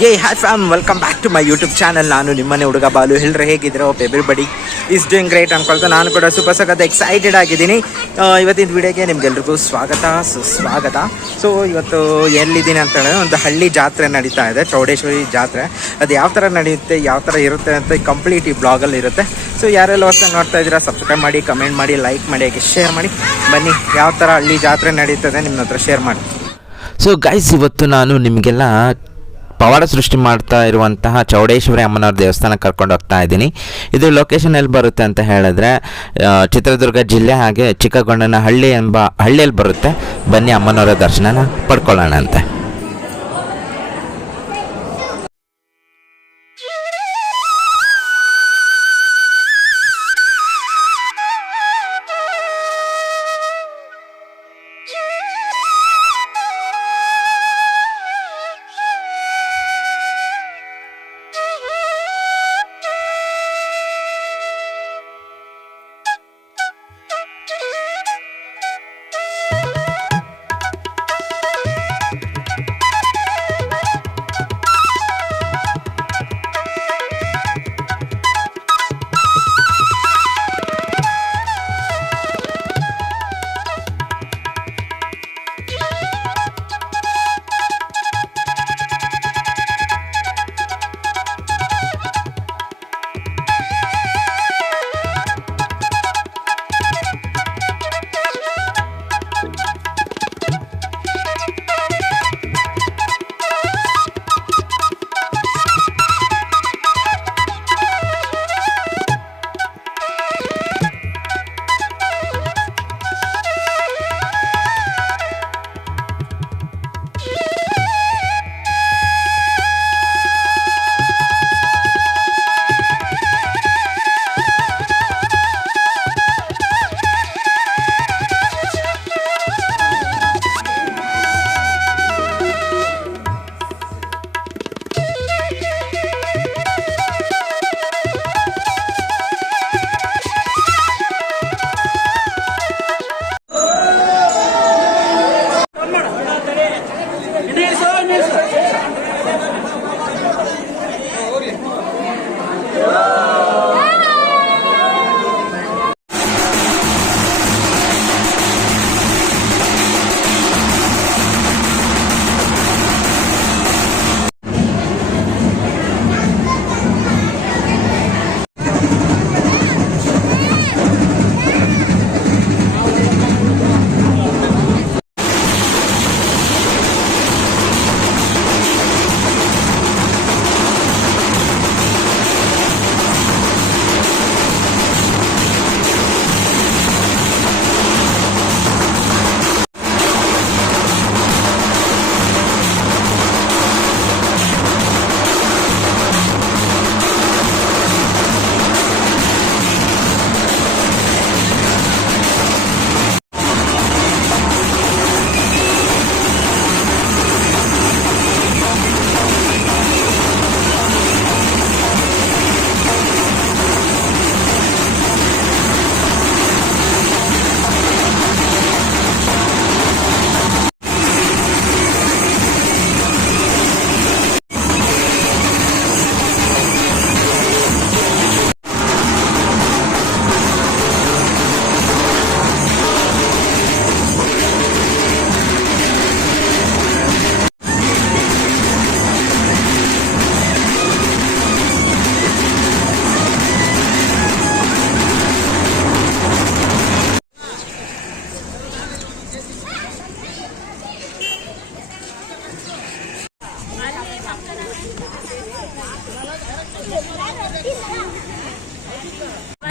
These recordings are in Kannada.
Hi fam, welcome back to my YouTube channel. ನಾನು ನಿಮ್ಮನೆ ಹುಡುಗ ಬಾಲು. ಎಲ್ಲರೂ ಹೇಗಿದ್ರೆ hope everybody is doing great ಅನ್ಕೊಳ್ತಾ ನಾನು ಕೂಡ ಸೂಪರ್ ಸಖತ್ ಎಕ್ಸೈಟೆಡ್ ಆಗಿದ್ದೀನಿ. ಇವತ್ತಿನ ವಿಡಿಯೋಗೆ ನಿಮ್ಗೆಲ್ರಿಗೂ ಸುಸ್ವಾಗತ. ಸೊ ಇವತ್ತು ಎಲ್ಲಿದ್ದೀನಿ ಅಂತ ಹೇಳಿದ್ರೆ ಒಂದು ಹಳ್ಳಿ ಜಾತ್ರೆ ನಡೀತಾ ಇದೆ, ಚೌಡೇಶ್ವರಿ ಜಾತ್ರೆ. ಅದು ಯಾವ ಥರ ನಡೆಯುತ್ತೆ, ಯಾವ ಥರ ಇರುತ್ತೆ ಅಂತ ಕಂಪ್ಲೀಟ್ ಈ ಬ್ಲಾಗಲ್ಲಿ ಇರುತ್ತೆ. ಸೊ ಯಾರೆಲ್ಲ ಹೊಸ ನೋಡ್ತಾ ಇದ್ದೀರಾ ಸಬ್ಸ್ಕ್ರೈಬ್ ಮಾಡಿ, ಕಮೆಂಟ್ ಮಾಡಿ, ಲೈಕ್ ಮಾಡಿ, ಹಾಗೆ ಶೇರ್ ಮಾಡಿ. ಬನ್ನಿ, ಯಾವ ಥರ ಹಳ್ಳಿ ಜಾತ್ರೆ ನಡೀತದೆ ನಿಮ್ಮ ಹತ್ರ ಶೇರ್ ಮಾಡಿ. ಸೊ ಗೈಸ್, ಇವತ್ತು ನಾನು ನಿಮಗೆಲ್ಲ ಪವಾಡ ಸೃಷ್ಟಿ ಮಾಡ್ತಾ ಇರುವಂತಹ ಚೌಡೇಶ್ವರಿ ಅಮ್ಮನವ್ರ ದೇವಸ್ಥಾನ ಕರ್ಕೊಂಡು ಹೋಗ್ತಾ ಇದ್ದೀನಿ. ಇದು ಲೊಕೇಶನ್ ಎಲ್ಲಿ ಬರುತ್ತೆ ಅಂತ ಹೇಳಿದ್ರೆ ಚಿತ್ರದುರ್ಗ ಜಿಲ್ಲೆ ಹಾಗೆ ಚಿಕ್ಕಗೊಂಡನ ಹಳ್ಳಿ ಎಂಬ ಹಳ್ಳಿಯಲ್ಲಿ ಬರುತ್ತೆ. ಬನ್ನಿ, ಅಮ್ಮನವರ ದರ್ಶನನ ಪಡ್ಕೊಳ್ಳೋಣ ಅಂತೆ.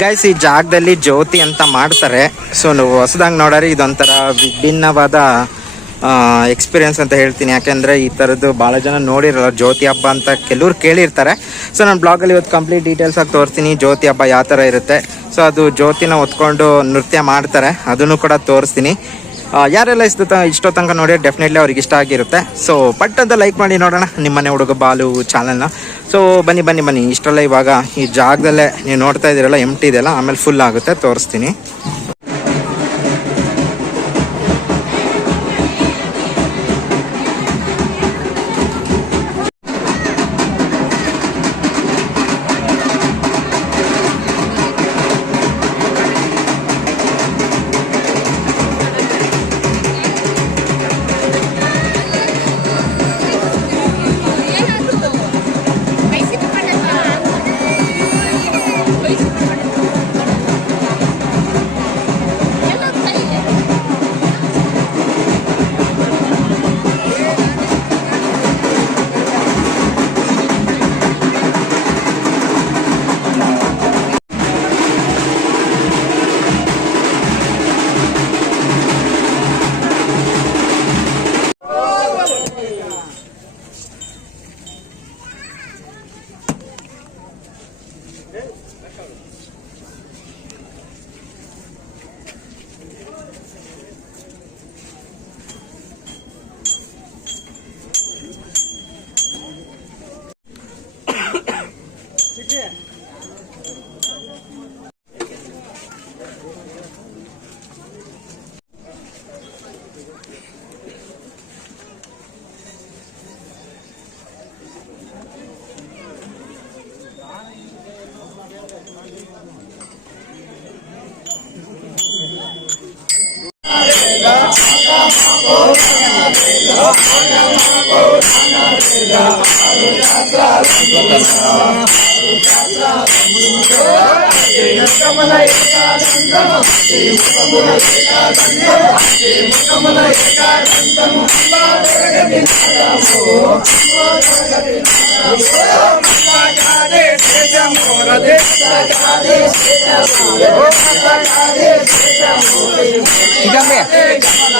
ಗೈಸ್, ಈ ಜಾಗದಲ್ಲಿ ಜ್ಯೋತಿ ಅಂತ ಮಾಡ್ತಾರೆ. ಸೊ ನೀವು ಹೊಸದಾಗಿ ನೋಡೋರಿ ಇದೊಂಥರ ವಿಭಿನ್ನವಾದ ಎಕ್ಸ್ಪೀರಿಯನ್ಸ್ ಅಂತ ಹೇಳ್ತೀನಿ. ಯಾಕೆಂದರೆ ಈ ಥರದ್ದು ಭಾಳ ಜನ ನೋಡಿರಲ್ಲ ಜ್ಯೋತಿ ಹಬ್ಬ ಅಂತ, ಕೆಲವ್ರು ಕೇಳಿರ್ತಾರೆ. ಸೊ ನಾನು ಬ್ಲಾಗಲ್ಲಿ ಇವತ್ತು ಕಂಪ್ಲೀಟ್ ಡೀಟೇಲ್ಸ್ ಆಗಿ ತೋರಿಸ್ತೀನಿ ಜ್ಯೋತಿ ಹಬ್ಬ ಯಾವ ಥರ ಇರುತ್ತೆ. ಸೊ ಅದು ಜ್ಯೋತಿನ ಹೊತ್ಕೊಂಡು ನೃತ್ಯ ಮಾಡ್ತಾರೆ, ಅದನ್ನು ಕೂಡ ತೋರಿಸ್ತೀನಿ. ಯಾರೆಲ್ಲ ಇಷ್ಟೋ ತನಕ ನೋಡಿ ಡೆಫಿನೆಟ್ಲಿ ಅವ್ರಿಗೆ ಇಷ್ಟ ಆಗಿರುತ್ತೆ. ಸೊ ಪಟ್ಟಂತ ಲೈಕ್ ಮಾಡಿ ನೋಡೋಣ ನಿಮ್ಮನೆ ಹುಡುಗ ಬಾಲು ಚಾನಲ್ನ. ಸೊ ಬನ್ನಿ ಇಷ್ಟೆಲ್ಲ ಇವಾಗ ಈ ಜಾಗದಲ್ಲೇ ನೀವು ನೋಡ್ತಾ ಇದ್ದೀರಲ್ಲ ಎಂಟಿ ಇದೆಯಲ್ಲ, ಆಮೇಲೆ ಫುಲ್ ಆಗುತ್ತೆ, ತೋರಿಸ್ತೀನಿ.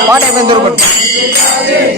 పాటే దొరుకుతుంది.